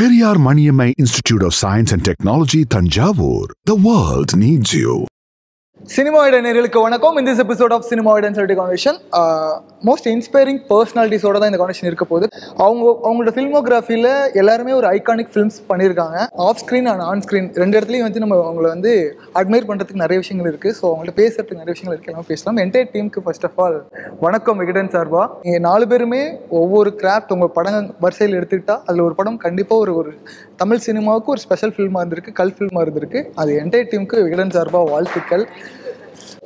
Periyar Maniammai Institute of Science and Technology, Thanjavur. The world needs you. சினிமாவோட நேர்களுக்கு வணக்கம். In this episode of சினிமாவோட conversation most inspiring பர்சனாலிட்டிஸோட தான் இந்த கான்வர்சேஷன் இருக்க போகுது. அவங்களோட ஃபில்மோகிராஃபியில் எல்லாருமே ஒரு ஐகானிக் ஃபிலிம்ஸ் பண்ணியிருக்காங்க. Off screen and on screen ரெண்டு இடத்துலையும் வந்து நம்ம அவங்கள வந்து அட்மையர் பண்ணுறதுக்கு நிறைய விஷயங்கள் இருக்குது. ஸோ அவங்கள்ட்ட பேசுறதுக்கு நிறைய விஷயங்கள் இருக்குது, எல்லாம் பேசலாம். என்டையர் டீமுக்கு ஃபர்ஸ்ட் ஆஃப் ஆல் வணக்கம். விகடன் சார்பா நீங்கள் 4 பேருமே ஒவ்வொரு கிராஃப்ட் உங்கள் படம் வரிசையில் எடுத்துக்கிட்டால் அதில் ஒரு படம் கண்டிப்பாக ஒரு தமிழ் சினிமாவுக்கு ஒரு ஸ்பெஷல் ஃபில்மாக இருந்திருக்கு, கல் ஃபில்மாக இருந்திருக்கு. அது என்டையர் டீமுக்கு விகடன் சார்பா வாழ்த்துக்கள்.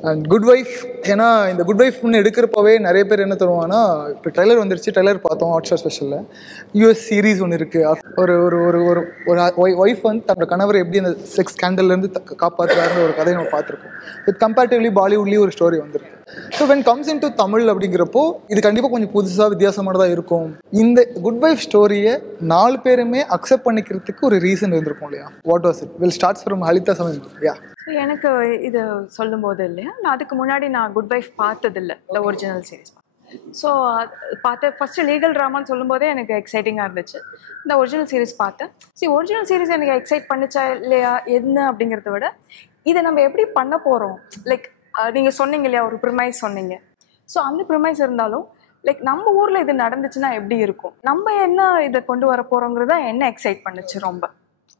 அண்ட் குட் வைஃப், ஏன்னா இந்த குட் வைஃப்னு எடுக்கிறப்பவே நிறைய பேர் என்ன தருவாங்கன்னா, இப்போ ட்ரைலர் வந்துருச்சு, ட்ரைலர் பார்த்தோம் ஹாட்ஸ்டார் ஸ்பெஷலில். யூஎஸ் சீரீஸ் ஒன்று இருக்குது. ஒரு ஒரு ஒரு ஒரு ஒரு ஒய்ஃப் வந்து தன்னோட கணவரை எப்படி அந்த செக்ஸ் ஸ்கேண்டல்லேருந்து காப்பாற்றுறாருன்னு ஒரு கதையை நம்ம பார்த்துருக்கோம். வித் கம்பேரிட்டிவ்லி பாலிவுட்லேயும் ஒரு ஸ்டோரி வந்திருக்கு. So when comes in to Tamil அப்படிங்கிறப்போ இது கண்டிப்பாக கொஞ்சம் புதுசாக வித்தியாசமானதாக இருக்கும். இந்த குட் வைஃப் ஸ்டோரியை 4 பேருமே அக்செப்ட் பண்ணிக்கிறதுக்கு ஒரு ரீசன் இருந்திருக்கும் இல்லையா? What was it? Will starts from Halitha சமயம். யா, எனக்கு இது சொல்லும் போது இல்லையா, நான் அதுக்கு முன்னாடி நான் குட் வைஃப் பார்த்ததில்லை, இந்த original series. So first legal ட்ராமான்னு சொல்லும்போதே எனக்கு எக்ஸைட்டிங்காக இருந்துச்சு. இந்த ஒரிஜினல் சீரீஸ் பார்த்தேன். ஒரிஜினல் சீரீஸ் எனக்கு எக்ஸைட் பண்ணிச்சா இல்லையா என்ன அப்படிங்கிறத விட, இதை நம்ம எப்படி பண்ண போகிறோம், லைக் நீங்கள் சொன்னீங்க இல்லையா, ஒரு ப்ரிமைஸ் சொன்னீங்க. ஸோ அந்த ப்ரிமைஸ் இருந்தாலும் லைக் நம்ம ஊரில் இது நடந்துச்சுன்னா எப்படி இருக்கும், நம்ம என்ன இதை கொண்டு வர போகிறோங்கிறத என்ன எக்ஸைட் பண்ணுச்சு ரொம்ப.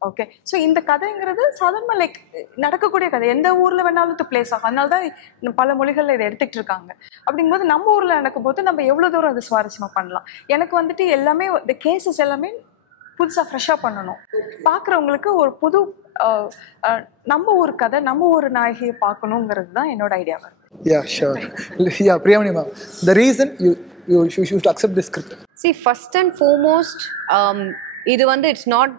ஓகே, ஸோ இந்த கதைங்கிறது சாதாரண லைக் நடக்கக்கூடிய கதை, எந்த ஊரில் வேணாலும் இது பிளேஸ் ஆகும். அதனால தான் பல மொழிகளில் இதை எடுத்துகிட்டு இருக்காங்க. அப்படிங்கும்போது நம்ம ஊரில் நடக்கும்போது நம்ம எவ்வளோ தூரம் அது சுவாரஸ்யமாக பண்ணலாம். எனக்கு வந்துட்டு எல்லாமே இந்த கேசஸ் எல்லாமே புதுசாக ஃப்ரெஷ்ஷாக பண்ணணும். பார்க்குறவங்களுக்கு ஒரு புது நம்ம ஒரு கதை, நம்ம ஒரு நாயகியை பார்க்கணுங்கிறது தான் என்னோட ஐடியா வருது. Yeah sure. Yeah Priyamani ma'am, the reason you should accept this script. See, first and foremost, இது வந்து இட்ஸ் நாட்,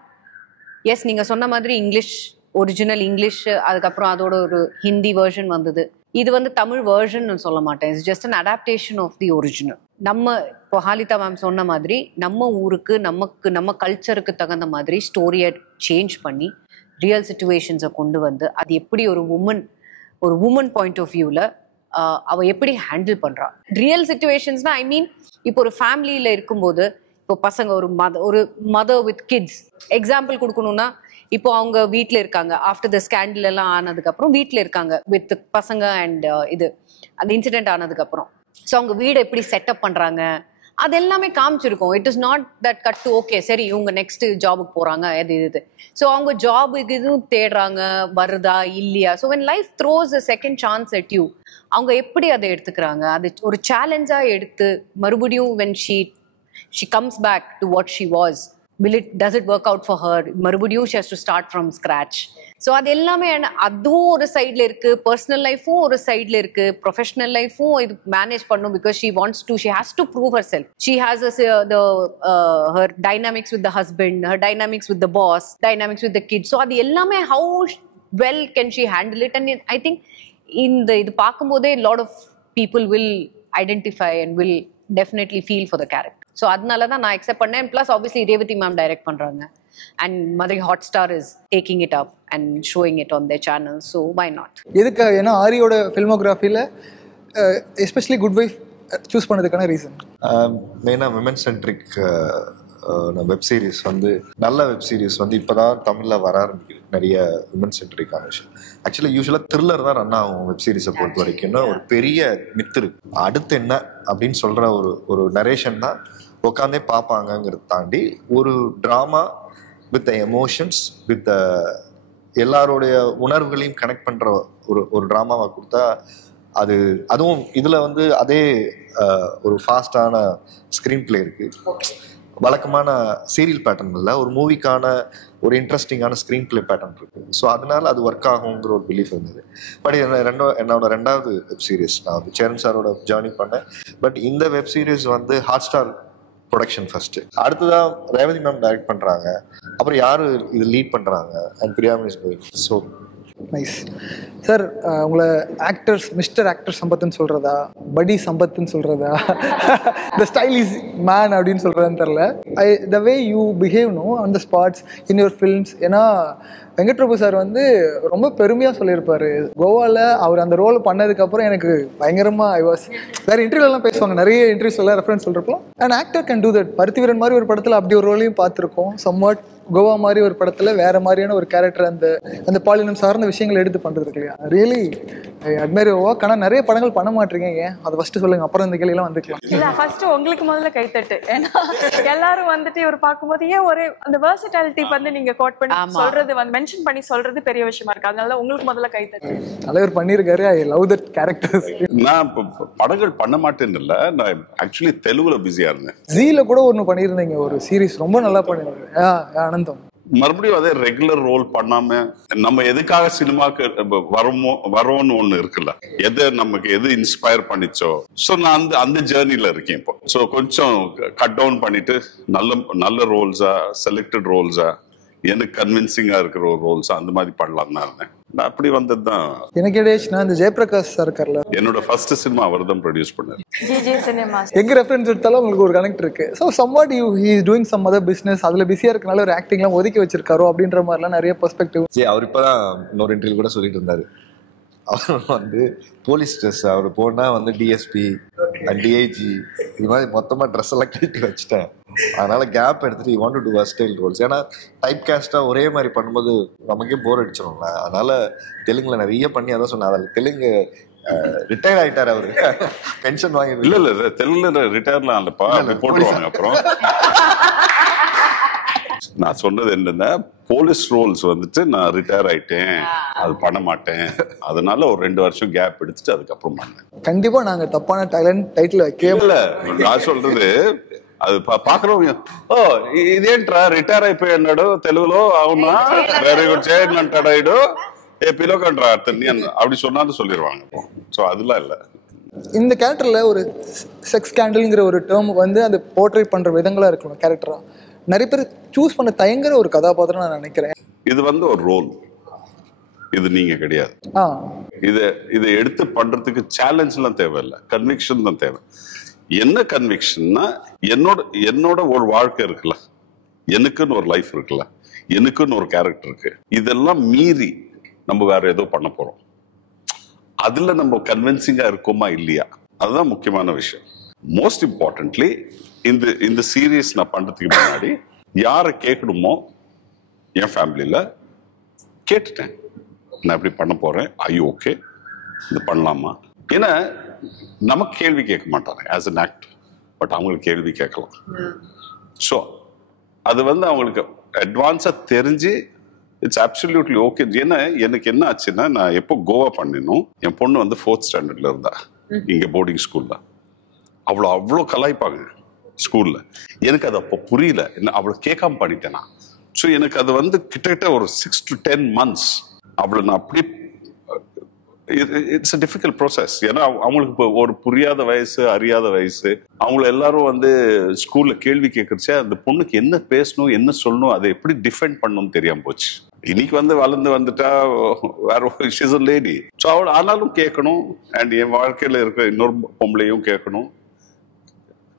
எஸ் நீங்கள் சொன்ன மாதிரி இங்கிலீஷ், ஒரிஜினல் இங்கிலீஷ், அதுக்கப்புறம் அதோட ஒரு ஹிந்தி வேர்ஷன் வந்தது. இது வந்து தமிழ் வேர்ஷன் சொல்ல மாட்டேன், it's just an adaptation of the original. நம்ம இப்போ ஹாலிதா மேம் சொன்ன மாதிரி நம்ம ஊருக்கு, நம்ம கல்ச்சருக்கு தகுந்த மாதிரி ஸ்டோரியை சேஞ்ச் பண்ணி ரியல் சிச்சுவேஷன்ஸை கொண்டு வந்து அது எப்படி ஒரு உமன் பாயிண்ட் ஆஃப் வியூவில் அவள் எப்படி ஹேண்டில் பண்ணுறாள் ரியல் சிச்சுவேஷன்ஸ்னா, ஐ மீன் இப்போ ஒரு ஃபேமிலியில் இருக்கும்போது, இப்போ பசங்க ஒரு மதர் வித் கிட்ஸ் எக்ஸாம்பிள் கொடுக்கணும்னா, இப்போ அவங்க வீட்டில் இருக்காங்க, ஆஃப்டர் த ஸ்கேண்டல் எல்லாம் ஆனதுக்கப்புறம் வீட்டில் இருக்காங்க வித் பசங்க அண்ட் அந்த இன்சிடென்ட் ஆனதுக்கப்புறம். ஸோ அவங்க வீடை எப்படி செட்டப் பண்ணுறாங்க அது எல்லாமே காமிச்சிருக்கோம். It is not that cut to okay சரி இவங்க நெக்ஸ்ட் ஜாபுக்கு போகிறாங்க இது. ஸோ அவங்க ஜாபுக்கு இதுவும் தேடுறாங்க, வருதா இல்லையா. So when life throws a second chance at you, அவங்க எப்படி அதை எடுத்துக்கிறாங்க, அது ஒரு சேலஞ்சாக எடுத்து மறுபடியும் when she comes back to what she was, does it work out for her, மறுபடியும் she has to start from scratch. So அது எல்லாமே அதுவும் ஒரு சைடில் இருக்குது, பர்சனல் லைஃப்பும் ஒரு சைடில் இருக்குது, ப்ரொஃபஷனல் லைஃப்பும் இது மேனேஜ் பண்ணும். Because she has to prove herself. She has her dynamics with the husband, her dynamics with the boss, dynamics with the kids. So அது எல்லாமே how well can she handle it. And I think இது பார்க்கும்போதே lot of people will identify and will definitely feel for the character. So அதனால தான் நான் accept பண்ணேன். Plus obviously Revathi ma'am direct பண்ணுறாங்க and Madurai Hotstar is taking it up and showing it on their channel. So why not? எதுக்கு? ஏன்னா ஆரியோட ஃபில்மோகிராஃபியில் especially Good Wife choose பண்ணதுக்கான ரீசன் மெயினாக விமன் சென்ட்ரிக் வெப் சீரிஸ் வந்து, நல்ல வெப் சீரிஸ் வந்து இப்போ தான் தமிழில் வர ஆரம்பிக்குது. நிறைய விமன் சென்ட்ரிக்கான விஷயம். ஆக்சுவலாக யூஸ்வலாக த்ரில்லர் தான் ரன் ஆகும் வெப் சீரிஸை பொறுத்த வரைக்கும்னா ஒரு பெரிய மித்து இருக்கு. அடுத்து என்ன அப்படின்னு சொல்கிற ஒரு நரேஷன் தான் உட்காந்தே பார்ப்பாங்கங்கிறத தாண்டி ஒரு ட்ராமா வித் எமோஷன்ஸ் வித் எல்லாருடைய உணர்வுகளையும் கனெக்ட் பண்ணுற ஒரு ட்ராமாவை கொடுத்தா அதுவும் இதில் வந்து அதே ஒரு ஃபாஸ்டான ஸ்க்ரீன் பிளே இருக்குது. வழக்கமான சீரியல் பேட்டர்ன் இல்லை, ஒரு மூவிக்கான ஒரு இன்ட்ரெஸ்டிங்கான ஸ்க்ரீன் பிளே பேட்டர்ன் இருக்குது. ஸோ அதனால அது ஒர்க் ஆகுங்கிற ஒரு பிலீஃப் இருந்தது. பட் என்னோட 2வது வெப் சீரிஸ் நான் வந்து சேரன் சாரோட ஜேர்னி பண்ணேன். பட் இந்த வெப் சீரிஸ் வந்து ஹாட்ஸ்டார் ப்ரொடக்ஷன் ஃபர்ஸ்ட், அடுத்ததான் ரேவதி மேம் டைரக்ட் பண்ணுறாங்க, அப்புறம் யார் இது லீட் பண்ணுறாங்க and Priyamani is going. So nice sir. உங்களை ஆக்டர்ஸ் மிஸ்டர் ஆக்டர் சம்பத்துன்னு சொல்கிறதா, படி சம்பத்துன்னு சொல்கிறதா, த ஸ்டைல் இஸ் மேன் அப்படின்னு சொல்கிறதான்னு தெரில. The way you behave no on the spots in your films. ஏன்னா வெங்கட் பிரபு சார் வந்து ரொம்ப பெருமையாக சொல்லியிருப்பார். கோவாவில் அவர் அந்த ரோல் பண்ணதுக்கப்புறம் எனக்கு பயங்கரமாக வேறு இன்டர்வியூலாம் பேசுவாங்க, நிறைய இன்டர்வியூஸ்லாம் ரெஃபரன்ஸ் சொல்லிருப்போம். And actor can do that. Paruthiveeran மாதிரி ஒரு படத்தில் அப்படி ஒரு ரோலையும் பார்த்துருக்கோம். சம்வாட் கோவா மாதிரி ஒரு படத்துல வேற மாதிரியான ஒரு கேரக்டர் அந்த பாலினம் சார்ந்த விஷயங்களை எடுத்து பண்றது இல்லையா, ரியலி அட்மைர் ஒர்க். ஆனால் நிறைய படங்கள் பண்ண மாட்டீங்க, ஏன் அதை ஃபர்ஸ்ட் சொல்லுங்க, அப்புறம் இந்த கேள்வியெல்லாம் வந்துக்கலாம். இல்ல ஃபர்ஸ்ட் உங்களுக்கு முதல்ல கைத்தட்டு. ஏன்னா எல்லாரும் வந்துட்டு இவர் பார்க்கும்போது ஏன் ஒரு அந்த வெர்சட்டாலிட்டி வந்து நீங்க கோட் பண்ணி சொல்றது வந்து மென்ஷன் பண்ணி சொல்றது பெரிய விஷயமா இருக்கு. அதனால உங்களுக்கு முதல்ல கைத்தட்டு. தலைவர் பண்ணிருக்காரு, ஐ லவ் தட் கேரக்டர்ஸ். நான் படங்கள் பண்ண மாட்டேன்னு இல்லை, நான் ஆக்சுவலி தெலுங்குல பிஸியா இருந்தேன். ஜீல கூட ஒன்று பண்ணியிருந்தீங்க ஒரு சீரீஸ், ரொம்ப நல்லா பண்ணிருந்தீங்க ஆனந்தம். மறுபடியும் அதே ரெகுலர் ரோல் பண்ணாம நம்ம எதுக்காக சினிமாக்கு வரோம்னு ஒண்ணு இருக்குல்ல, நமக்கு எது இன்ஸ்பயர் பண்ணிச்சோ, சோ நான் அந்த ஜேர்னில இருக்கேன் இப்போ. சோ கொஞ்சம் கட் டவுன் பண்ணிட்டு நல்ல ரோல்ஸா, செலக்டட் ரோல்ஸா, எனக்கு கன்வின்சிங்கா இருக்கிற ஒரு ரோல்ஸா அந்த மாதிரி பண்ணலாம் தான் இருந்தேன். அப்படி வந்ததுதான் எனக்கு இடையேச்சுனா இந்த ஜெயபிரகாஷ் சார் இருக்கார்ல, என்னோட ஃபர்ஸ்ட் சினிமா அவர் தான் ப்ரொடியூஸ் பண்ணாரு. எங்க ரெஃபரன்ஸ் எடுத்தாலும் உங்களுக்கு ஒரு கனெக்ட் இருக்கு. So somewhat he is doing some other business, அதுல பிஸியா இருக்கனால ஒரு ஆக்டிங்லாம் ஒதுக்கி வச்சிருக்காரோ அப்படின்ற மாதிரிலாம் நிறைய பெர்ஸ்பெக்டிவ். அவர் இப்பதான் இன்னொரு இன்டர்வியூ கூட சொல்லிட்டு இருந்தாரு, அவர் வந்து போலீஸ் ட்ரெஸ் அவர் போனா வந்து டிஎஸ்பி டிஐஜி இது மாதிரி மொத்தமா ட்ரெஸ் எல்லாம் கட்டி வச்சுட்டேன். அதனால கேப் எடுத்துட்டு you want to do versatile roles. ஏன்னா டைப் கேஸ்டா ஒரே மாதிரி பண்ணும்போது நமக்கே போர் அடிச்சிடும்ல. அதனால தெலுங்குல நிறைய பண்ணி அதான் சொன்னேன். அதில் தெலுங்கு ரிட்டையர் ஆயிட்டாரு அவரு, பென்ஷன் வாங்கி. இல்ல தெலுங்குல ரிட்டையர்லாம் இல்லப்பா, போட்டுருவாங்க. அப்புறம் நான் சொன்னது என்னன்னா, போலீஸ் ரோல்ஸ் வந்துட்டு நான் ரிட்டையர் ஆயிட்டேன், அது பண்ண மாட்டேன், அதனால ஒரு 2 வருஷம் கேப் எடுத்துட்டு அதுக்கப்புறம் பண்ணேன். கண்டிப்பா நாங்க தப்பான டைட்டில் வைக்கல. நான் சொல்றது அது பாக்குறவங்க, ஓ ఇదేంట్రా రిటైర్ అయిపోయాడు తెలుగులో, అవునా వెరీ గుడ్ చేయనంటాడు ஏபிலோ கண்ட்ரா அப்படி சொன்னாலும் சொல்லிடுவாங்க. ஸோ அதெல்லாம் இல்லை. இந்த கேரக்டர்ல ஒரு செக்ஸ் ஸ்கேண்டல்ங்கிற ஒரு டேர்ம் வந்து அந்த போர்ட்ரே பண்ற விதங்களா இருக்கணும் கேரக்டரா. நிறைய பேர் சூஸ் பண்ண தயங்குற ஒரு கதாபாத்திரம் நான் நினைக்கிறேன். இது வந்து ஒரு ரோல், இது நீங்க கிடையாது. இதை எடுத்து பண்றதுக்கு சேலஞ்ச் எல்லாம் தேவையில்லை, கன்விக்ஷன் தான் தேவை. என்ன கன்விக்ஷன்னா, என்னோட ஒரு வாழ்க்கை இருக்குல்ல, எனக்குன்னு ஒரு லைஃப் இருக்குல்ல, எனக்குன்னு ஒரு கேரக்டர் இருக்கு, இதெல்லாம் மீறி நம்ம வேற ஏதோ பண்ண போறோம். அதுல நம்ம கன்வின்சிங்கா இருக்கோமா இல்லையா, அதுதான் முக்கியமான விஷயம். மோஸ்ட் இம்பார்ட்டன்ட்லி இந்த சீரீஸ் நான் பண்றதுக்கு முன்னாடி யாரை கேட்கணுமோ என் ஃபேமிலியில கேட்டுட்டேன், நான் எப்படி பண்ண போறேன், ஐயோ ஓகே இது பண்ணலாமா. ஏன்னா நமக்கு கேள்வி கேட்க மாட்டாங்க ஆஸ் அன் ஆக்டர், பட் அவங்களுக்கு கேள்வி கேட்கலாம். ஸோ அது வந்து அவங்களுக்கு அட்வான்ஸா தெரிஞ்சு இட்ஸ் அப்சல்யூட்லி ஓகே. ஏன்னா எனக்கு என்ன ஆச்சுன்னா, நான் எப்போ கோவா பண்ணினோம், என் பொண்ணு வந்து 4th ஸ்டாண்டர்ட்ல இருந்தா இங்க போர்டிங் ஸ்கூல்ல, அவ்வளோ கலாய்ப்பாங்க ஸ்கூல்ல. எனக்கு அது அப்போ புரியல, என்ன அவ்வளோ கேட்காம பண்ணிட்டேனா. ஸோ எனக்கு அது வந்து கிட்டத்தட்ட ஒரு 6 to 10 months அவ்வளோ நான் அப்படி இட்ஸ் அ டிஃபிகல்ட் ப்ராசஸ். ஏன்னா அவங்களுக்கு இப்போ ஒரு புரியாத வயசு, அறியாத வயசு, அவங்கள எல்லாரும் வந்து ஸ்கூல்ல கேள்வி கேட்கறச்சே அந்த பொண்ணுக்கு என்ன பேசணும், என்ன சொல்லணும், அதை எப்படி டிஃபெண்ட் பண்ணணும்னு தெரியாம போச்சு. இன்னைக்கு வந்து வளர்ந்து வந்துட்டா வேற ஷீஸ் அ லேடி. ஸோ அவள் ஆனாலும் கேட்கணும், அண்ட் என் வாழ்க்கையில இருக்கிற இன்னொரு பொம்பளையும் கேட்கணும்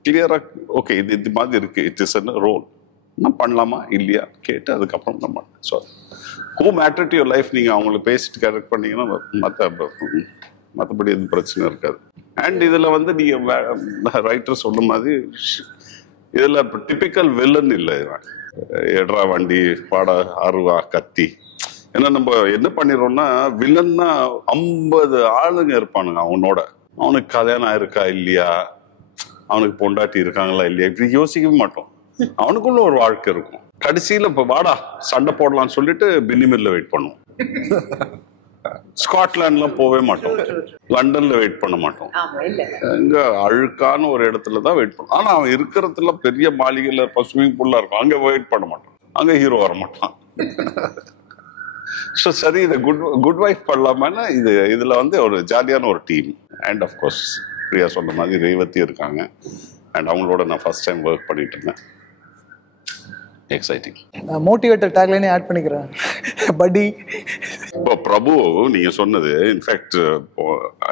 கிளியரா. ஓகே இது மாதிரி இருக்கு, இட் இஸ் அ ரோல், நான் பண்ணலாமா இல்லையா கேட்டு அதுக்கப்புறம் நம்ம. So who matter to your life, நீங்க அவங்களை பேசிட்டு கரெக்ட் பண்ணீங்கன்னா மற்றபடி எதுவும் பிரச்சனை இருக்காது. அண்ட் இதுல வந்து நீங்க ரைட்டர் சொன்ன மாதிரி இதுல டிபிக்கல் வில்லன் இல்லை, எட்ரா வண்டி பாட அருவா கத்தி. ஏன்னா நம்ம என்ன பண்ணிடுறோம்னா, வில்லன்னா 50 ஆளுங்க இருப்பானுங்க அவனோட, அவனுக்கு கல்யாணம் ஆயிருக்கா இல்லையா, அவனுக்கு பொண்டாட்டி இருக்காங்களா இல்லையா, இப்படி யோசிக்கவே மாட்டோம். அவனுக்குள்ள ஒரு வாழ்க்கை இருக்கும். கடைசியில இப்ப வாடா சண்டை போடலாம்னு சொல்லிட்டு பின்னிமில்ல வெயிட் பண்ணுவோம். ஸ்காட்லாண்ட்லாம் போவே மாட்டோம், லண்டன்ல வெயிட் பண்ண மாட்டோம், இங்க அழுக்கான ஒரு இடத்துல தான் வெயிட் பண்ணுவோம். ஆனா அவன் இருக்கிறதுல பெரிய மாளிகையில ஸ்விமிங் பூல்லாம் இருக்கும், அங்க வெயிட் பண்ண மாட்டோம், அங்க ஹீரோ வர மாட்டான். ஸோ சரி, இதை குட் வைஃப் பண்ணலாமான்னா இதுல வந்து ஒரு ஜாலியான ஒரு டீம். அண்ட் அஃப்கோர்ஸ் பிரியா சொன்ன மாதிரி ரேவதி இருக்காங்க, அண்ட் அவங்களோட நான் ஃபர்ஸ்ட் டைம் ஒர்க் பண்ணிட்டு இருந்தேன். எக்ஸைட்டிங். மோட்டிவேட்டர் டேக்லைனே ஆட் பண்ணிக்கிறேன், படி. இப்போ பிரபு நீங்க சொன்னது, in fact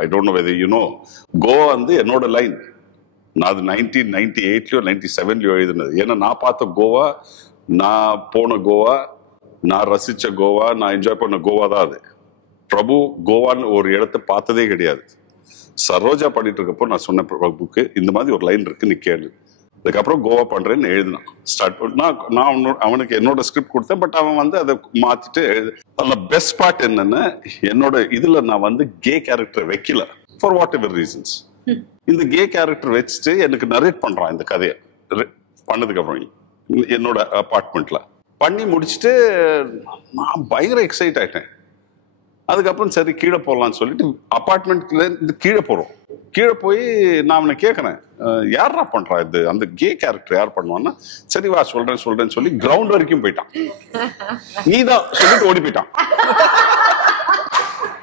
I don't know whether you know, Goa வந்து என்னோட லைன். நான் அது 1998லயோ 97லயோ எழுதினது. ஏன்னா நான் பார்த்த கோவா, நான் போன கோவா, நான் ரசிச்ச கோவா, நான் என்ஜாய் பண்ண கோவா தான் அது. பிரபு கோவான்னு ஒரு இடத்த பார்த்ததே கிடையாது. சரோஜா பண்ணிட்டு இருக்கப்போ நான் சொன்ன பிரபுக்கு இந்த மாதிரி ஒரு லைன் இருக்கு, நீ கேளு, அதுக்கப்புறம் கோவா பண்றேன்னு எழுதினான். ஸ்டார்ட் நான் அவனுக்கு என்னோட ஸ்கிரிப்ட் கொடுத்தேன். பட் அவன் வந்து அதை மாத்திட்டு அதில் பெஸ்ட் பார்ட் என்னன்னா, என்னோட இதுல நான் வந்து கே கேரக்டர் வைக்கல ஃபார் வாட் எவர் ரீசன்ஸ். இந்த கே கேரக்டர் வச்சுட்டு எனக்கு நரேட் பண்றான் இந்த கதையை. பண்ணதுக்கு அப்புறம் என்னோட அப்பார்ட்மெண்ட்ல பண்ணி முடிச்சுட்டு நான் பயங்கர எக்ஸைட் ஆயிட்டேன். அதுக்கப்புறம் சரி கீழே போடலான்னு சொல்லிட்டு அப்பார்ட்மெண்ட்ல இருந்து கீழே போறோம். கீழே போய் நான் அவனை கேட்கறேன், யாரா பண்றா இது, அந்த கே கேரக்டர் யார் பண்ணுவான்னா, சரி வா சொல்றேன்னு சொல்லி கிரவுண்ட் வரைக்கும் போயிட்டான். நீதான் சொல்லிட்டு ஓடி போயிட்டான்.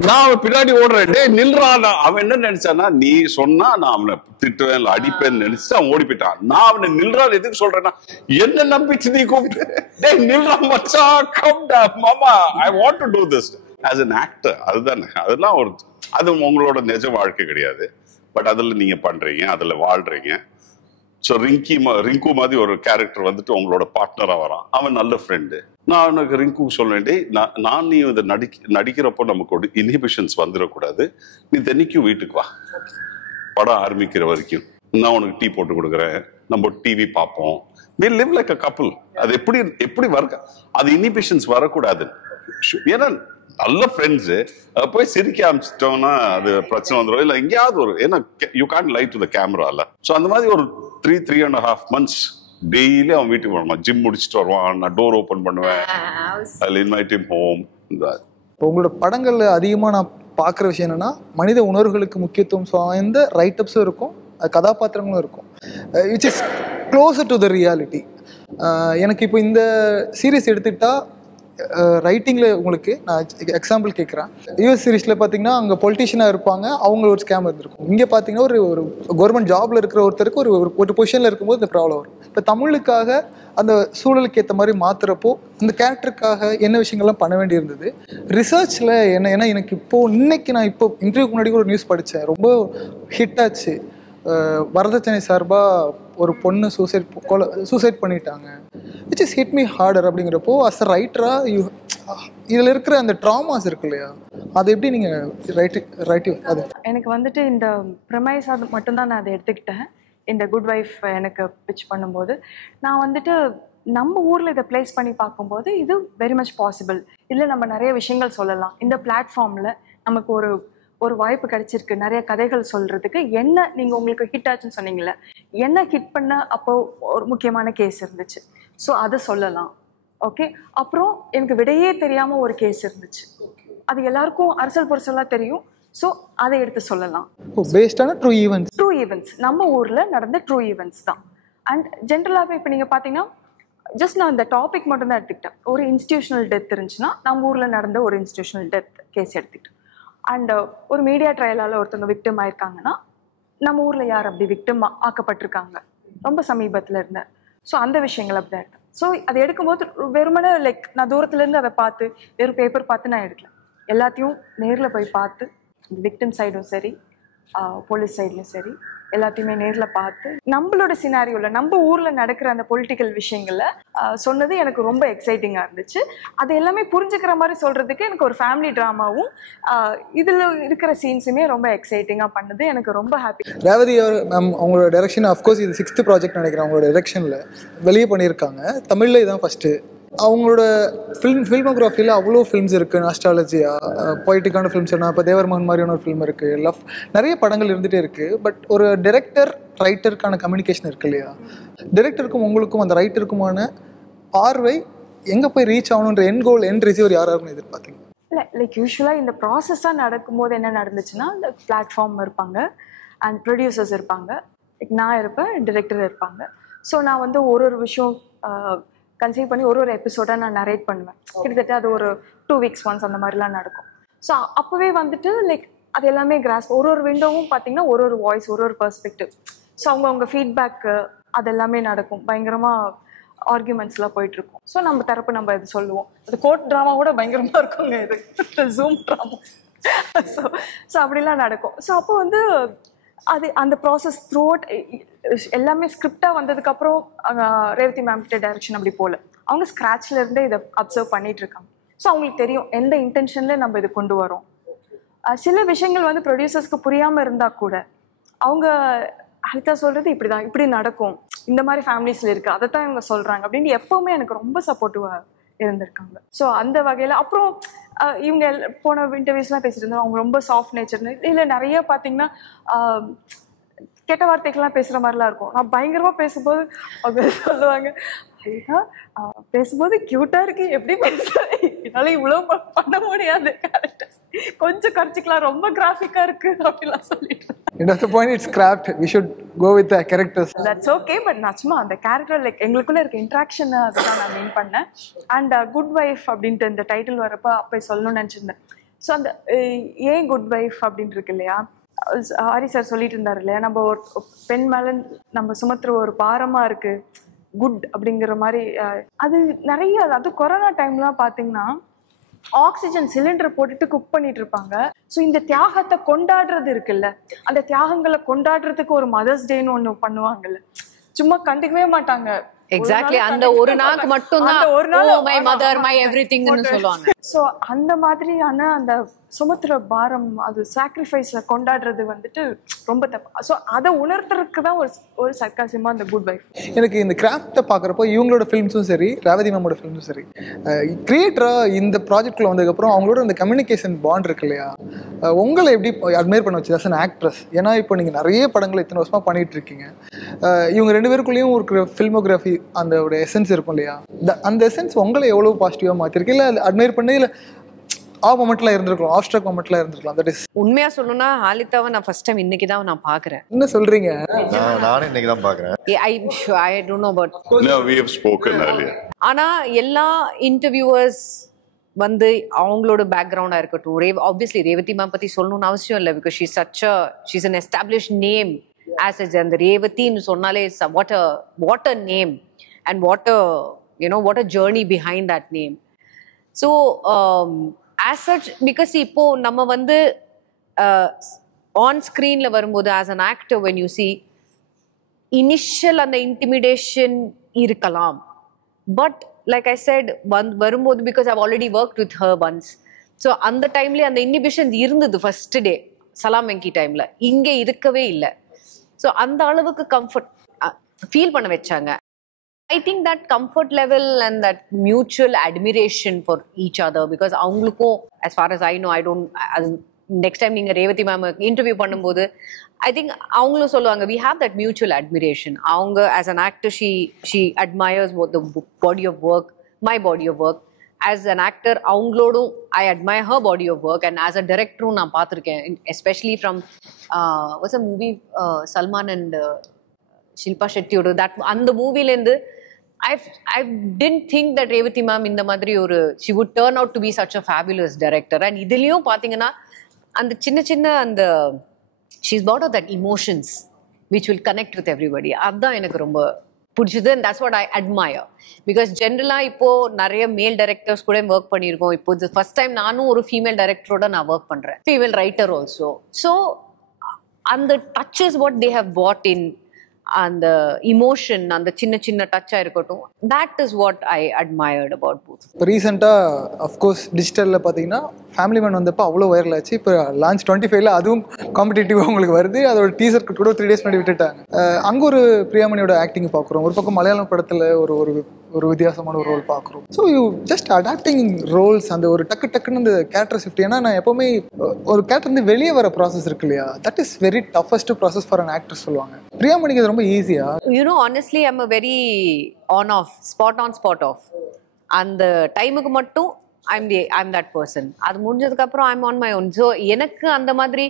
நான் அவன் பின்னாடி ஓடுறேன், டே நில்றான். அவன் என்ன நினைச்சானா, நீ சொன்னா நான் அவனை திட்டுவேன் இல்ல அடிப்பேன்னு நினைச்சு அவன் ஓடி போயிட்டான். நான் அவனை நில்றான் எதுக்கு சொல்றேன்னா, என்ன நம்பிச்சு நீ கூப்பிட்டு, டே நில்றான் மச்சா, கம் டா மாமா, I want to to this as an actor. அதுதானே, அதெல்லாம் ஒரு, அது உங்களோட நிஜ வாழ்க்கை கிடையாது. பட் அதுல நீங்க பண்றீங்க, அதுல வாழ்றீங்க. ஸோ ரிங்கு மாதிரி ஒரு கேரக்டர் வந்துட்டு உங்களோட பார்ட்னரா வரான். அவன் நல்ல ஃப்ரெண்டு. நான் அவனுக்கு ரிங்கு சொல்லேன், டே நான் நீ இதை நடிக்கிறப்போ நமக்கு ஒரு இன்ஹிபிஷன்ஸ் வந்துடக்கூடாது, நீ தென்னைக்கும் வீட்டுக்கு வா, படம் ஆரம்பிக்கிற வரைக்கும் நான் உனக்கு டீ போட்டு கொடுக்குறேன், நம்ம டிவி பார்ப்போம், we live like a couple. அது எப்படி வர, அது இன்ஹிபிஷன்ஸ் வரக்கூடாது. ஏன்னா நல்ல ஃப்ரெண்ட்ஸு போய் சிரிக்க ஆரம்பிச்சிட்டோம்னா அது பிரச்சனை வந்துடும். இல்லை எங்கேயாவது ஒரு, ஏன்னா you can't lie to the கேமரால. ஸோ அந்த மாதிரி ஒரு 3.5 months டெய்லி அவன் வீட்டுக்கு வருவான். ஜிம் முடிச்சுட்டு வருவான், நான் டோர் ஓப்பன் பண்ணுவேன், அதில் இன்வைட் ஹிம் ஹோம். உங்களோட படங்கள்ல அதிகமா நான் பார்க்குற விஷயம் என்னன்னா, மனித உணர்வுகளுக்கு முக்கியத்துவம் வாய்ந்த ரைட்டப்ஸும் இருக்கும், கதாபாத்திரங்களும் இருக்கும், which is closer to the reality. எனக்கு இப்போ இந்த சீரீஸ் எடுத்துக்கிட்டா ரைட்டிங்கில் உங்களுக்கு நான் எக்ஸாம்பிள் கேட்குறேன். யூஎஸ் சீரீஸில் பார்த்தீங்கன்னா அங்கே பொலிட்டிஷியனாக இருப்பாங்க, அவங்க ஒரு ஸ்கேம் இருந்திருக்கும். இங்கே பார்த்தீங்கன்னா ஒரு கவர்மெண்ட் ஜாபில் இருக்கிற ஒருத்தருக்கு ஒரு பொசிஷனில் இருக்கும்போது இந்த ப்ராப்ளம் வரும். இப்போ தமிழுக்காக அந்த சூழலுக்கு ஏற்ற மாதிரி மாற்றுறப்போ அந்த கேரக்டருக்காக என்ன விஷயங்கள்லாம் பண்ண வேண்டி இருந்தது. ரிசர்ச்சில் ஏன்னா எனக்கு இன்னைக்கு நான் இப்போ இன்டர்வியூக்கு முன்னாடி ஒரு நியூஸ் படித்தேன், ரொம்ப ஹிட் ஆச்சு. வரதட்சணை சார்பாக ஒரு பொண்ணு சூசைட் பண்ணிட்டாங்க, which is hit me harder. அப்படிங்கிறப்போ அஸ் அ ரைட்டராக இதில் இருக்கிற அந்த ட்ராமாஸ் இருக்கு இல்லையா, அதை எப்படி நீங்கள் அது எனக்கு வந்துட்டு இந்த ப்ரமைஸ் அது மட்டும்தான் நான் அதை எடுத்துக்கிட்டேன். இந்த குட் வைஃப் எனக்கு பிச் பண்ணும்போது நான் வந்துட்டு நம்ம ஊரில் இதை பிளேஸ் பண்ணி பார்க்கும்போது இது வெரி மச் பாசிபிள். இதில் நம்ம நிறைய விஷயங்கள் சொல்லலாம். இந்த பிளாட்ஃபார்மில் நமக்கு ஒரு வாய்ப்பு கிடைச்சிருக்கு நிறைய கதைகள் சொல்றதுக்கு. என்ன நீங்கள் உங்களுக்கு ஹிட் ஆச்சுன்னு சொன்னீங்களே, என்ன ஹிட் பண்ண அப்போ ஒரு முக்கியமான கேஸ் இருந்துச்சு, ஸோ அதை சொல்லலாம். ஓகே, அப்புறம் எனக்கு விடையே தெரியாமல் ஒரு கேஸ் இருந்துச்சு, அது எல்லாருக்கும் அரசல் பொருசலாக தெரியும், ஸோ அதை எடுத்து சொல்லலாம். பேஸ்டான ட்ரூ ஈவெண்ட்ஸ் நம்ம ஊரில் நடந்த ட்ரூ ஈவெண்ட்ஸ் தான். அண்ட் ஜென்ரலாகவே இப்போ நீங்கள் பார்த்தீங்கன்னா ஜஸ்ட் நான் இந்த டாபிக் மட்டும்தான் எடுத்துக்கிட்டேன். ஒரு இன்ஸ்டிடியூஷனல் டெத் இருந்துச்சுன்னா நம்ம ஊரில் நடந்த ஒரு இன்ஸ்டிடியூஷனல் டெத் கேஸ் எடுத்துக்கிட்டேன். அண்ட் ஒரு மீடியா ட்ரையலால் ஒருத்தவங்க விக்டிம் ஆயிருக்காங்கன்னா நம்ம ஊரில் யார் அப்படி விக்டிம் ஆக்கப்பட்டிருக்காங்க ரொம்ப சமீபத்தில் இருந்த, ஸோ அந்த விஷயங்கள் அப்படி தான் எடுத்தேன். ஸோ அதை எடுக்கும்போது வெறுமனே லைக் நான் தூரத்துலேருந்து அதை பார்த்து வெறும் பேப்பர் பார்த்து நான் எடுக்கல, எல்லாத்தையும் நேரில் போய் பார்த்து இந்த விக்டிம் சைடும் சரி போலீஸ் சைட்லையும் சரி எல்லாத்தையுமே நேரில் பார்த்து நம்மளோட சினாரியோவில் நம்ம ஊரில் நடக்கிற அந்த பொலிட்டிக்கல் விஷயங்களை சொன்னது எனக்கு ரொம்ப எக்ஸைட்டிங்காக இருந்துச்சு. அது எல்லாமே புரிஞ்சுக்கிற மாதிரி சொல்கிறதுக்கு எனக்கு ஒரு ஃபேமிலி ட்ராமாவும் இதில் இருக்கிற சீன்ஸுமே ரொம்ப எக்ஸைட்டிங்காக பண்ணது எனக்கு ரொம்ப ஹாப்பி. ரேவதி மேம் அவங்களோட டைரக்ஷன், அஃப்கோர்ஸ் இது 6th ப்ராஜெக்ட் நினைக்கிறேன் அவங்களோட டைரக்ஷனில் வெளியே பண்ணியிருக்காங்க. தமிழில் இதுதான் ஃபஸ்ட்டு. அவங்களோட ஃபில்மோகிராஃபியில் அவ்வளோ ஃபிலிம்ஸ் இருக்குது, நாஸ்டாலஜியா பொய்டிக்கான ஃபிலிம்ஸ். நான் இப்போ தேவர்மகன் மாதிரியான ஒரு ஃபிலிம் இருக்குது, லவ், நிறைய படங்கள் இருந்துகிட்டே இருக்குது. பட் ஒரு டைரக்டர் ரைட்டருக்கான கம்யூனிகேஷன் இருக்கு இல்லையா, டைரக்டருக்கும் உங்களுக்கும் அந்த ரைட்டருக்குமான பார்வை எங்கே போய் ரீச் ஆகணுன்ற என் கோல் என் ரிசீவர் யாராருன்னு எதிர்பார்த்தீங்க? இல்லை லைக் யூஸ்வலாக இந்த ப்ராசஸாக நடக்கும்போது என்ன நடந்துச்சுன்னா, இந்த பிளாட்ஃபார்ம் இருப்பாங்க அண்ட் ப்ரொடியூசர்ஸ் இருப்பாங்க, லைக் நான் இருப்பேன், டைரக்டர் இருப்பாங்க. ஸோ நான் வந்து ஒரு விஷயம் கன்சீவ் பண்ணி ஒரு எபிசோடாக நான் நரேட் பண்ணுவேன். கிட்டத்தட்ட அது ஒரு 2 weeks ஒன்ஸ் அந்த மாதிரிலாம் நடக்கும். ஸோ அப்போவே வந்துட்டு லைக் அது எல்லாமே கிராஸ், ஒரு விண்டோவும் பார்த்தீங்கன்னா ஒரு வாய்ஸ், ஒரு பெர்ஸ்பெக்டிவ். ஸோ அவங்க ஃபீட்பேக்கு அது எல்லாமே நடக்கும். பயங்கரமாக ஆர்குமெண்ட்ஸ்லாம் போயிட்டுருக்கும். ஸோ நம்ம தரப்பு நம்ம இது சொல்லுவோம். அது கோர்ட் ட்ராமாவோட பயங்கரமாக இருக்குங்க, இது ஜூம் ட்ராமா. ஸோ அப்படிலாம் நடக்கும். ஸோ அப்போ வந்து அது அந்த ப்ராசஸ் த்ரூ அவுட் எல்லாமே ஸ்கிரிப்டாக வந்ததுக்கப்புறம் ரேவதி மேம் கிட்ட டைரக்ஷன் அப்படி போகல, அவங்க ஸ்க்ராட்ச்ல இருந்தே இதை அப்சர்வ் பண்ணிட்டு இருக்காங்க. ஸோ அவங்களுக்கு தெரியும் எந்த இன்டென்ஷன்ல நம்ம இது கொண்டு வரோம். சில விஷயங்கள் வந்து ப்ரொடியூசர்ஸ்க்கு புரியாமல் இருந்தால் கூட அவங்க ஹரிதா சொல்றது இப்படிதான், இப்படி நடக்கும், இந்த மாதிரி ஃபேமிலிஸ்ல இருக்கு, அதை தான் இவங்க சொல்றாங்க அப்படின்னு எப்பவுமே எனக்கு ரொம்ப சப்போர்ட்டிவா இருந்திருக்காங்க. ஸோ அந்த வகையில அப்புறம் இவங்க போன இன்டர்வியூஸ்லாம் பேசிட்டு இருந்தாங்க அவங்க ரொம்ப சாஃப்ட் நேச்சர்னு. இல்லை நிறைய பார்த்தீங்கன்னா கெட்ட வார்த்தைகள்லாம் பேசுற மாதிரிலாம் இருக்கும். நான் பயங்கரமா பேசும்போது அவங்க சொல்லுவாங்க, அதுதான் பேசும்போது கியூட்டா இருக்கு, எப்படி பேசுறேன், என்னால இவ்வளவு பண்ண முடியாது, கொஞ்சம் கரைச்சிக்கலாம், ரொம்ப கிராஃபிக்கா இருக்கு அப்படிலாம் சொல்லிட்டு. End of the point, it's scrapped. We should go with the characters. That's okay, but நான் சும்மா அந்த கேரக்டர் லைக் எங்களுக்குள்ள இருக்க இன்ட்ராக்ஷன் அதுதான் நான் மீன் பண்ணேன். அண்ட் குட் வைஃப் அப்படின்ட்டு இந்த டைட்டில் வரப்ப அப்போ சொல்லணும்னு நினச்சிருந்தேன். ஸோ அந்த ஏன் குட் வைஃப் அப்படின்ட்டு இருக்கு இல்லையா, ஹரி சார் சொல்லிட்டு இருந்தார் இல்லையா, நம்ம ஒரு பெண் மேலே நம்ம சுமத்துற ஒரு பாரமாக இருக்கு குட் அப்படிங்கிற மாதிரி. அது நிறைய, அது கொரோனா டைம்லாம் பார்த்தீங்கன்னா ஆக்சிஜன் சிலிண்டர் போட்டுட்டு குக் பண்ணிட்டு இருப்பாங்க. ஸோ இந்த தியாகத்தை கொண்டாடுறது இருக்குல்ல, அந்த தியாகங்களை கொண்டாடுறதுக்கு ஒரு மதர்ஸ் டேன்னு ஒன்று பண்ணுவாங்கல்ல, சும்மா கண்டுக்கவே மாட்டாங்க. எக்ஸாக்ட்லி, அந்த ஒரு நாளுக்கு மட்டும் தான் ஒரு நாள் மை மதர் மை எவ்ரிதிங்னு சொல்லுவாங்க. ஸோ அந்த மாதிரியான அந்த சுமத்துற பாரம், அது சாக்ரிஃபைஸை கொண்டாடுறது வந்துட்டு ரொம்ப தப்பு. ஸோ அதை உணர்த்துறதுக்கு தான் ஒரு சர்க்காசியமா அந்த குட் வைஃப். எனக்கு இந்த கிராஃப்டை பார்க்குறப்போ இவங்களோட ஃபிலிம்ஸும் சரி, ரேவதி மேமோட ஃபிலிம்ஸும் சரி, கிரியேட்டராக இந்த ப்ராஜெக்டில் வந்ததுக்கப்புறம் அவங்களோட அந்த கம்யூனிகேஷன் பாண்ட் இருக்கு இல்லையா, உங்களை எப்படி அட்மையர் பண்ண வச்சு அஸ் அன் ஆக்ட்ரஸ்? ஏன்னா இப்போ நீங்கள் நிறைய படங்கள் இத்தனை வருஷமாக பண்ணிட்டு இருக்கீங்க. இவங்க 2 பேருக்குள்ளேயும் ஒரு ஃபில்மோகிராஃபி அந்த ஒரு எசன்ஸ் இருக்கும் இல்லையா, அந்த எசன்ஸ் உங்களை எவ்வளோ பாசிட்டிவாக மாற்றிருக்கு? இல்லை அட்மையர் பண்ணி இல்லை மொமெண்ட்லாம் இருந்திருக்கலாம், ஆப்ஸ்ட்ராக்ட் மொமெண்ட்லாம் இருந்திருக்கலாம்? தட் இஸ் உண்மையா சொல்லணும்னா ஹாலிதாவை நான் ஃபர்ஸ்ட் டைம் இன்னைக்கு தான் நான் பார்க்குறேன். என்ன சொல்றீங்க? நானே இன்னைக்கு தான் பார்க்குறேன். I don't know about. No, we have spoken earlier. ஆனா எல்லா இன்டர்வியூவர்ஸ் வந்து அவங்களோட பேக்ரவுண்டா இருக்கட்டும், ஆப்வியஸ்லி ரேவதி மேம் பத்தி சொல்லணும்னு அவசியம் இல்லை, because she's an established name as a அந்த ரேவதின்னு சொன்னாலே what a name and what a journey behind that name. So as such, because இப்போ நம்ம வந்து ஆன் ஸ்க்ரீன்ல வரும்போது as an actor when you see initial அந்த intimidation இருக்கலாம், but like I said வரும்போது because I've already worked with her once, so அந்த டைம்ல அந்த inhibitions இருந்தது ஃபர்ஸ்ட் டே சலாம் வெங்கி டைம்ல, இங்க இருக்கவே இல்லை. ஸோ அந்த அளவுக்கு கம்ஃபர்ட் ஃபீல் பண்ண வச்சாங்க. I think that comfort level and that mutual admiration for each other, because அவங்களுக்கும் as far as I know, I don't, next time நீங்க ரேவதி மேம் இன்டர்வியூ பண்ணும்போது I think அவங்களும் சொல்லுவாங்க we have that mutual admiration. அவங்க as an actor she admires both the body of work, my body of work. As an actor அவங்களோடும் I admire her body of work, and as a director நான் பார்த்துருக்கேன், especially from what's a movie Salman and Shilpa Shetty that அந்த மூவிலேருந்து I didn't think that Revathi ma'am இந்த மாதிரி ஒரு she would turn out to be such a fabulous director. And இதுலயும் பாத்தீங்கன்னா அந்த சின்ன அந்த she's brought out that emotions which will connect with everybody. அதான் எனக்கு ரொம்ப பிடிச்சது, and that's what I admire, because generally இப்போ நிறைய மேல் டைரக்டர்ஸ் கூட ஒர்க் பண்ணியிருக்கோம். இப்போ இது ஃபர்ஸ்ட் டைம் நானும் ஒரு ஃபீமேல் டைரக்டரோட நான் ஒர்க் பண்றேன், ஃபீமேல் ரைட்டர் ஆல்சோ. ஸோ அந்த touch is what they have put in, அந்த இமோஷன், அந்த சின்ன டச்சா இருக்கட்டும், that is what I admired about both. இப்போ ரீசெண்டாக அஃப்கோர்ஸ் டிஜிட்டலில் பார்த்தீங்கன்னா ஃபேமிலி மேன் வந்தப்போ அவ்வளோ வைரல் ஆச்சு. இப்போ லான்ச் 25ல அதுவும் காம்படிட்டிவாக உங்களுக்கு வருது. அதோட டீசர் கூட 3 days முன்னாடி விட்டுட்டாங்க. அங்கே ஒரு பிரியாமணியோட ஆக்டிங் பார்க்குறோம், ஒரு பக்கம் மலையாளம் படத்தில் ஒரு வித்தியாசமான ஒரு ரோல் பார்க்குறோம். So you just adapting roles, அந்த ஒரு டக்குன்னு அந்த கேரக்டர் ஷிஃப்ட். ஏன்னா நான் எப்போவுமே ஒரு கேரக்டர் வந்து வெளியே வர ப்ராசஸ் இருக்கு இல்லையா, that is very toughest process for an actor சொல்லுவாங்க. பிரியாமணிக்கு அது ரொம்ப ஈஸியா? honestly I'm a very on off, spot off. அந்த டைமுக்கு மட்டும் I'm that person. அது முடிஞ்சதுக்கு அப்புறம் I'm on my own. So எனக்கு அந்த மாதிரி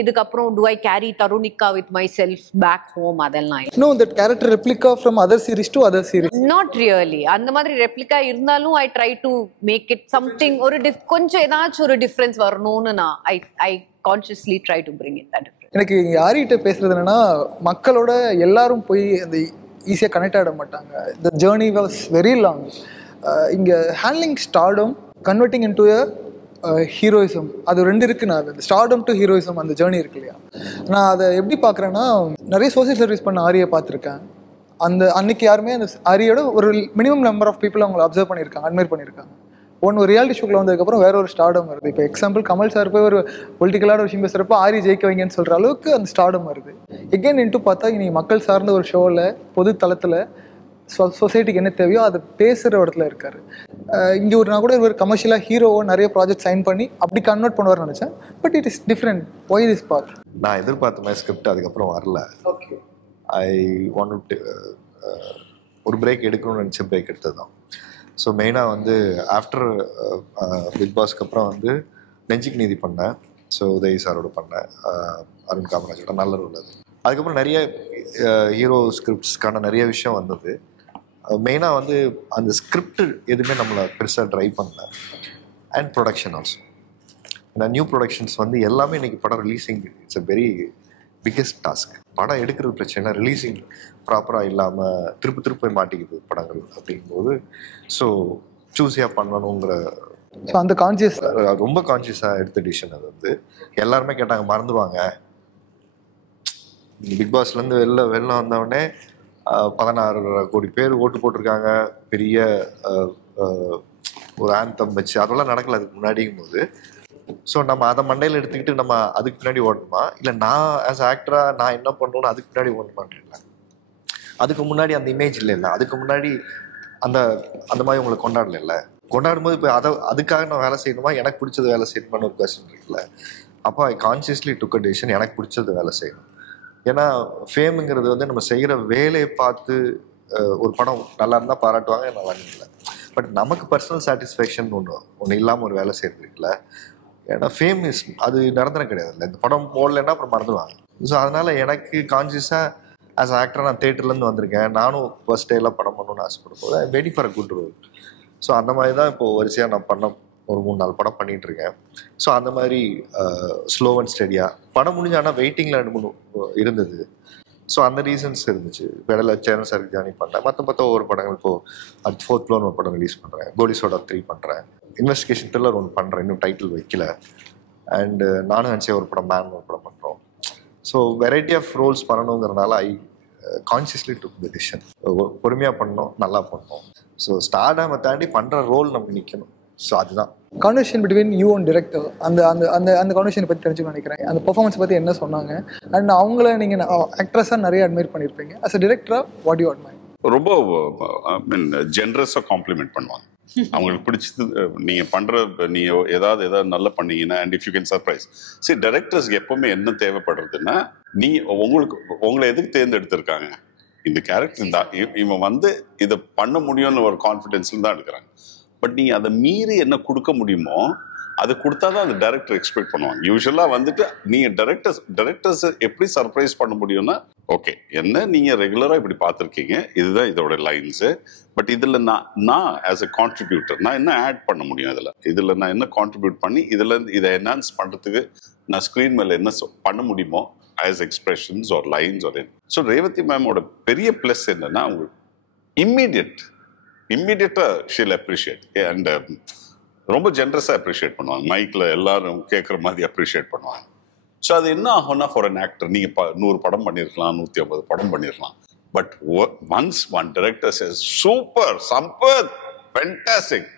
இதுக்கு அப்புறம் do I carry Tarunika with myself back home, அதெல்லாம் no, that character replica from other series to other series? not really. அந்த மாதிரி ரெப்ளிகா இருந்தாலும் I try to make it something, ஒரு கொஞ்சம் ஏதாச்சும் ஒரு டிஃபரன்ஸ் வரணும்னு நான் I consciously try to bring in that difference. எனக்கு யார்கிட்ட பேசுறது என்னன்னா, மக்களோட எல்லாரும் போய் அந்த ஈஸியாக கனெக்ட் ஆகிட மாட்டாங்க. The journey was very long. இங்கே handling stardom, converting into heroism, அது 2 இருக்கு. நான் அந்த ஸ்டார்டம் டு ஹீரோயிசம் அந்த ஜேர்னி இருக்கு இல்லையா, நான் அதை எப்படி பார்க்குறேன்னா, நிறைய சோசியல் சர்வீஸ் பண்ண ஆரியை பார்த்துருக்கேன். அந்த அன்னைக்கு யாருமே அந்த ஆரியோட ஒரு மினிமம் நம்பர் ஆஃப் பீப்புள் அவங்களை அப்சர்வ் பண்ணியிருக்காங்க, அட்மையர் பண்ணியிருக்காங்க. ஒரு ரியாலிட்டி ஷோக்கில் வந்ததுக்கப்புறம் வேற ஒரு ஸ்டார்டம் வருது. இப்போ எக்ஸாம்பிள் கமல் சார் போய் ஒரு பொலிட்டிக்கலான விஷயம் பேசுகிறப்போ ஆரி ஜெயிக்க வைங்கன்னு சொல்கிற அளவுக்கு அந்த ஸ்டார்டம் வருது. எகெயின் இன்ட்டு பார்த்தா இன்னைக்கு மக்கள் சார்ந்த ஒரு ஷோவில் பொது தளத்தில் சொசைட்டிக்கு என்ன தேவையோ அதை பேசுகிற இடத்துல இருக்காரு. இங்கே நான் கூட ஒரு கமர்ஷியலாக ஹீரோவோ நிறைய ப்ராஜெக்ட் சைன் பண்ணி அப்படி கன்வெர்ட் பண்ணுவார்னு நினச்சேன். But it is different. Why this path? நான் எதிர்பார்த்த மாதிரி ஸ்கிரிப்ட் அதுக்கப்புறம் வரல. ஓகே, ஐ வாண்ட் ஒரு பிரேக் எடுக்கணும்னு நினச்ச பிரேக் எடுத்தது தான். ஸோ மெயினாக வந்து ஆஃப்டர் பிக் பாஸ்க்கு அப்புறம் வந்து நெஞ்சுக்கு நீதி பண்ணேன். ஸோ உதய் சாரோட பண்ணேன், அருண் காமராஜோட நல்ல ரோல் அது. அதுக்கப்புறம் நிறைய ஹீரோ ஸ்கிரிப்ட்ஸ்க்கான நிறைய விஷயம் வந்தது. மெயினாக வந்து அந்த ஸ்கிரிப்ட் எதுவுமே நம்மளை பெருசாக ட்ரை பண்ணல. And production also. இந்த நியூ ப்ரொடக்ஷன்ஸ் வந்து எல்லாமே இன்றைக்கி படம் releasing it's a very biggest task. படம் எடுக்கிறது பிரச்சனை, ரிலீஸிங் ப்ராப்பராக இல்லாமல் திருப்பி போய் மாட்டிக்குது படங்கள் அப்படிங்கும்போது. ஸோ சூஸியாக பண்ணணுங்கிற அந்த கான்சியஸ் ரொம்ப கான்சியஸாக எடுத்த டிசிஷன் அது. வந்து எல்லாருமே கேட்டாங்க மறந்துடுவாங்க. பிக் பாஸ்லேருந்து வெளில வந்தவுடனே 16 கோடி பேர் ஓட்டு போட்டிருக்காங்க, பெரிய ஒரு ஆந்தம் வச்சு அதெல்லாம் நடக்கல அதுக்கு முன்னாடியும் போது. ஸோ நம்ம அதை மண்டையில் எடுத்துக்கிட்டு நம்ம அதுக்கு பின்னாடி ஓடணுமா, இல்லை நான் ஆஸ் ஆக்டராக நான் என்ன பண்ணணும்னு அதுக்கு பின்னாடி ஓடணுமான்றீங்களா? அதுக்கு முன்னாடி அந்த இமேஜ் இல்லை, அதுக்கு முன்னாடி அந்த மாதிரி உங்களை கொண்டாடல. கொண்டாடும் போது இப்போ அதுக்காக நான் வேலை செய்யணுமா, எனக்கு பிடிச்சது வேலை செய்யணுமான்னு ஒரு கொஸ்டின் இருக்குல்ல. அப்போ ஐ கான்சியஸ்லி டுக் அ டிசிஷன், எனக்கு பிடிச்சது வேலை செய்யணும். ஏன்னா ஃபேமுங்கிறது வந்து நம்ம செய்கிற வேலையை பார்த்து ஒரு படம் நல்லா இருந்தால் பாராட்டுவாங்க, நல்லா இல்லை. பட் நமக்கு பர்சனல் சாட்டிஸ்ஃபேக்ஷன் ஒன்று இல்லாமல் ஒரு வேலை செய்கிறது இருக்குல்ல. ஏன்னா ஃபேம் அது நிரந்தரம் கிடையாது இல்லை. இந்த படம் போடலைன்னா அப்புறம் மறந்துடுவாங்க. ஸோ அதனால் எனக்கு கான்சியஸாக ஆஸ் ஆக்டராக நான் தேட்டர்லேருந்து வந்திருக்கேன். நானும் ஃபர்ஸ்ட் டேலாம் படம் பண்ணணும்னு ஆசைப்படும் போது waiting for a good role. So அந்த மாதிரி தான் இப்போது வரிசையாக நான் ஒரு 3-4 படம் பண்ணிகிட்ருக்கேன். ஸோ அந்த மாதிரி ஸ்லோ அண்ட் ஸ்டடியாக படம் முடிஞ்ச, ஆனால் வெயிட்டிங்கில் 2-3 இருந்தது. ஸோ அந்த ரீசன்ஸ் இருந்துச்சு. இடையில சேனல் சாருக்கு ஜாயின் பண்ணேன். மற்ற ஒவ்வொரு படங்கள் இப்போது அடுத்த 4th ஃப்ளோர் ஒரு படம் ரிலீஸ் பண்ணுறேன், கோலி சோடா 3 பண்ணுறேன், இன்வெஸ்டிகேஷன் த்ரில்லர் ஒன்று பண்ணுறேன், இன்னும் டைட்டில் வைக்கல. அண்டு நானும் நினச்சே ஒரு படம் மேன் ஒரு படம் பண்ணுறோம். ஸோ வெரைட்டி ஆஃப் ரோல்ஸ் பண்ணணுங்கிறனால I consciously took the decision. பொறுமையாக பண்ணணும், நல்லா பண்ணணும். ஸோ ஸ்டார்டாக தாண்டி பண்ணுற ரோல் நம்ம நிற்கணும். ஸோ அதுதான் conversation between you and director. அந்த கான்வர்சேஷன் பற்றி தெரிஞ்சுக்கணும்னு நினைக்கிறேன். அந்த பெர்ஃபார்மன்ஸ் பற்றி என்ன சொன்னாங்க, அண்ட் அவங்கள நீங்கள் ஆக்ட்ரஸாக நிறைய அட்மையர் பண்ணியிருப்பீங்க. அஸ் அ டிரெக்டராக வாட் யூ அட்மையர்? ரொம்ப ஜென்ரஸாக காம்ப்ளிமெண்ட் பண்ணுவாங்க. அவங்களுக்கு பிடிச்சது நீங்கள் பண்ணுற, நீங்கள் ஏதாவது நல்லா பண்ணீங்கன்னா, and if you can surprise. சரி, டைரக்டர்ஸ்க்கு எப்பவுமே என்ன தேவைப்படுறதுன்னா, உங்களை எதுக்கு தேர்ந்தெடுத்திருக்காங்க, இந்த கேரக்டர் இவன் வந்து இதை பண்ண முடியும்னு ஒரு கான்ஃபிடென்ஸ்ல தான் எடுக்கிறாங்க. பட் நீங்கள் அதை மீறி என்ன கொடுக்க முடியுமோ அதை கொடுத்தா தான் அந்த டைரக்டர் எக்ஸ்பெக்ட் பண்ணுவாங்க. யூஸ்வலாக வந்துட்டு நீங்கள் டைரக்டர்ஸ் எப்படி சர்ப்ரைஸ் பண்ண முடியும்னா, ஓகே என்ன நீங்கள் ரெகுலராக இப்படி பார்த்துருக்கீங்க, இதுதான் இதோட லைன்ஸு, பட் இதில் நான் ஆஸ் எ கான்ட்ரிபியூட்டர் நான் என்ன ஆட் பண்ண முடியும், இதில் நான் என்ன கான்ட்ரிபியூட் பண்ணி இதை என்ஹான்ஸ் பண்ணுறதுக்கு நான் ஸ்க்ரீன் மேலே என்ன பண்ண முடியுமோ as expressions or lines or என். ஸோ ரேவதி மேமோட பெரிய ப்ளஸ் என்னன்னா, அவங்க இம்மீடியட்டாக ஷீல் அப்ரிஷியேட் அண்ட் ரொம்ப ஜென்ரஸாக அப்ரிஷியேட் பண்ணுவாங்க. மைக்கில் எல்லாரும் கேட்குற மாதிரி அப்ரிஷியேட் பண்ணுவாங்க. ஸோ அது என்ன ஆகும்னா, ஃபார் அன் ஆக்டர் நீங்கள் 100 படம் பண்ணியிருக்கலாம், 150 படம் பண்ணியிருக்கலாம். But once one director says super, Sampath, fantastic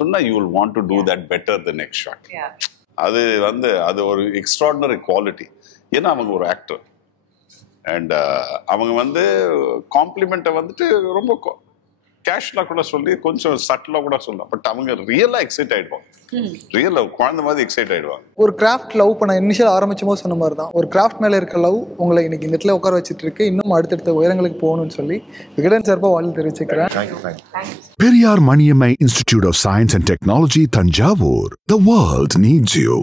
சொன்னா, you will want to do that better the next shot. அது ஒரு எக்ஸ்ட்ராடினரி குவாலிட்டி. ஏன்னா அவங்க ஒரு ஆக்டர் அண்ட் அவங்க காம்ப்ளிமெண்ட்டை வந்துட்டு ரொம்ப கேஷ்லாம் கூட சொல்லி கொஞ்சம் சட்டிலாக கூட சொல்லலாம். பட் அவங்க ரியலாக எக்ஸைட் ஆகிடுவாங்க, ரியலாக குழந்தை மாதிரி எக்ஸைட் ஆகிடுவாங்க. ஒரு கிராஃப்ட் லவ் பண்ண இனிஷியல் ஆரம்பிச்சும் போது சொன்ன மாதிரி தான், ஒரு கிராஃப்ட் மேலே இருக்க லவ் உங்களை இன்னைக்கு இந்த இடத்துல உட்கார வச்சுட்டு இருக்கு, இன்னும் அடுத்தடுத்த உயரங்களுக்கு போகணும்னு சொல்லி விகடன் சார்பாக வாழ்த்து தெரிவிச்சுக்கிறேன். Periyar Maniammai Institute of Science and Technology, Thanjavur. The world needs you.